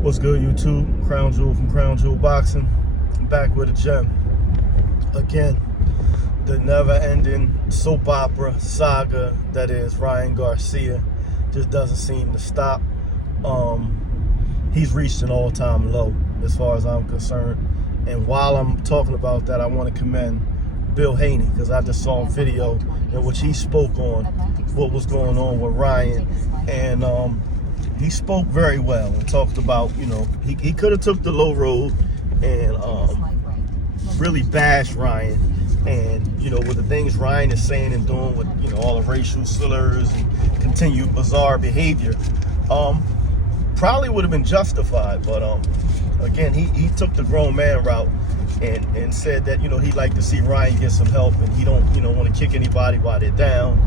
What's good, YouTube? Crown Jewel from Crown Jewel Boxing. I'm back with a gem. Again, the never-ending soap opera saga that is Ryan Garcia just doesn't seem to stop. He's reached an all-time low as far as I'm concerned. And while I'm talking about that, I want to commend Bill Haney, because I just saw a video in which he spoke on what was going on with Ryan, and he spoke very well and talked about, he could have took the low road and really bashed Ryan, and with the things Ryan is saying and doing with all the racial slurs and continued bizarre behavior, probably would have been justified. But again, he took the grown man route and said that he'd like to see Ryan get some help, and he don't want to kick anybody while they're down,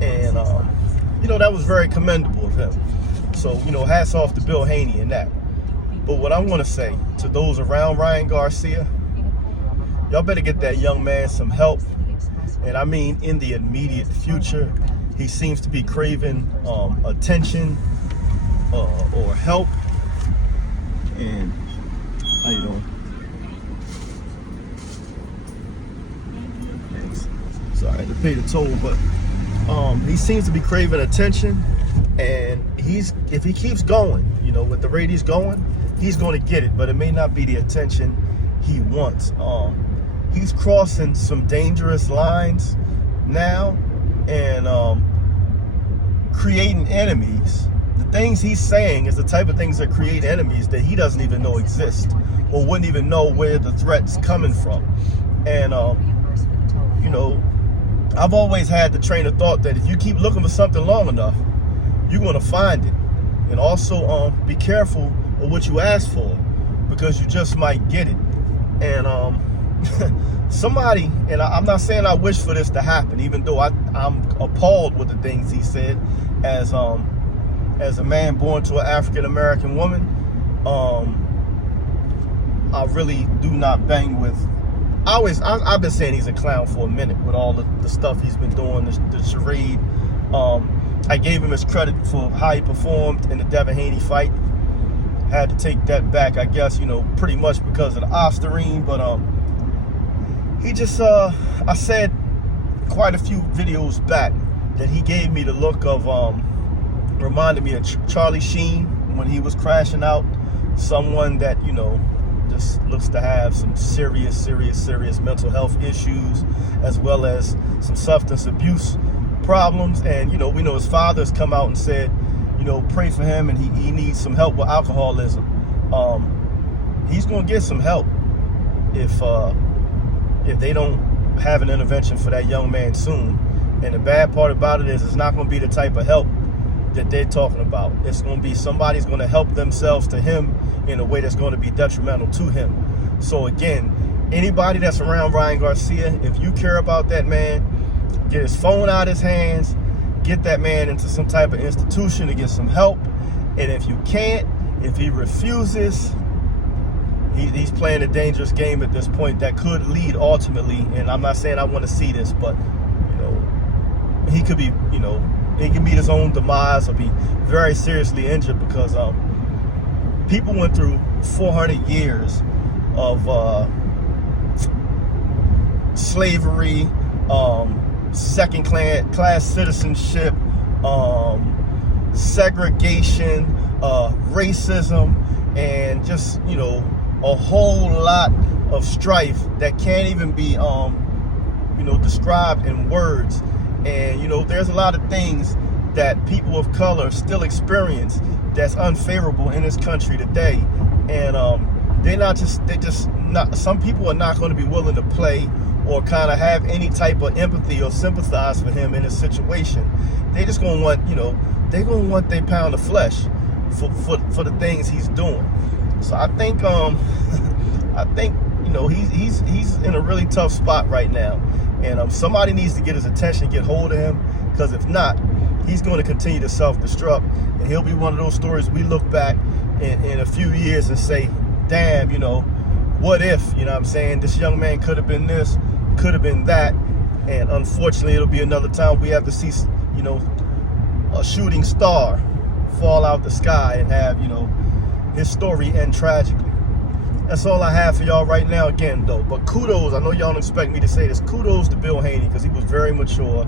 and that was very commendable of him. So hats off to Bill Haney in that. But what I want to say to those around Ryan Garcia, y'all better get that young man some help, and I mean in the immediate future. He seems to be craving attention or help. And how you doing? Sorry, I had to pay the toll, but he seems to be craving attention, and if he keeps going, with the rate he's going, he's going to get it, but it may not be the attention he wants. He's crossing some dangerous lines now, and creating enemies. The things he's saying is the type of things that create enemies that he doesn't even know exist, or wouldn't even know where the threat's coming from. And I've always had the train of thought that if you keep looking for something long enough, you're going to find it. And also be careful of what you ask for, because you just might get it. And somebody, and I'm not saying I wish for this to happen, even though I'm appalled with the things he said as a man born to an African-American woman. I really do not bang with. I've been saying he's a clown for a minute with all the stuff he's been doing, the charade. I gave him his credit for how he performed in the Devin Haney fight. Had to take that back, I guess, pretty much because of the Osterine. But he just, I said quite a few videos back that he gave me the look of, reminded me of Charlie Sheen when he was crashing out. Someone that, just looks to have some serious mental health issues, as well as some substance abuse problems. And we know his father's come out and said, pray for him, and he needs some help with alcoholism. He's gonna get some help if they don't have an intervention for that young man soon. And the bad part about it is, it's not gonna be the type of help that they're talking about. It's going to be somebody's going to help themselves to him in a way that's going to be detrimental to him. So again, anybody that's around Ryan Garcia, if you care about that man, get his phone out of his hands, get that man into some type of institution to get some help. And if you can't, if he refuses, he's playing a dangerous game at this point that could lead ultimately, and I'm not saying I want to see this, but he could be, he can meet his own demise or be very seriously injured, because people went through 400 years of slavery, second class citizenship, segregation, racism, and just a whole lot of strife that can't even be described in words. And there's a lot of things that people of color still experience that's unfavorable in this country today. And some people are not going to be willing to play or kind of have any type of empathy or sympathize for him in his situation. They just gonna want, they're gonna want their pound of flesh for the things he's doing. So I think he's in a really tough spot right now. And somebody needs to get his attention, get hold of him, because if not, he's going to continue to self-destruct, and he'll be one of those stories we look back in a few years and say, damn, what if, this young man could have been this, could have been that. And unfortunately, it'll be another time we have to see, a shooting star fall out the sky and have, his story end tragically. That's all I have for y'all right now again, though. But kudos, I know y'all don't expect me to say this, kudos to Bill Haney, because he was very mature.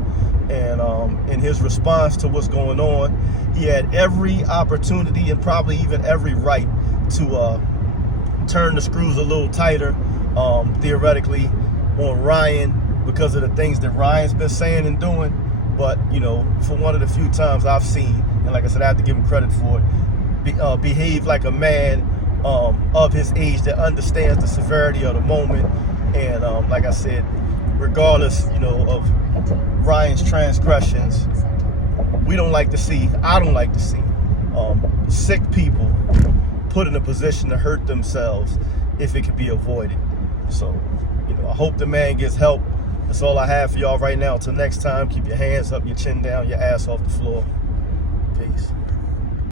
And in his response to what's going on, he had every opportunity and probably even every right to turn the screws a little tighter, theoretically, on Ryan because of the things that Ryan's been saying and doing. But, you know, for one of the few times I've seen, and like I said, I have to give him credit for it, behave like a man of his age that understands the severity of the moment. And like I said, regardless, you know, of Ryan's transgressions, we don't like to see, I don't like to see sick people put in a position to hurt themselves if it could be avoided. So, you know, I hope the man gets help. That's all I have for y'all right now. Until next time, keep your hands up, your chin down, your ass off the floor.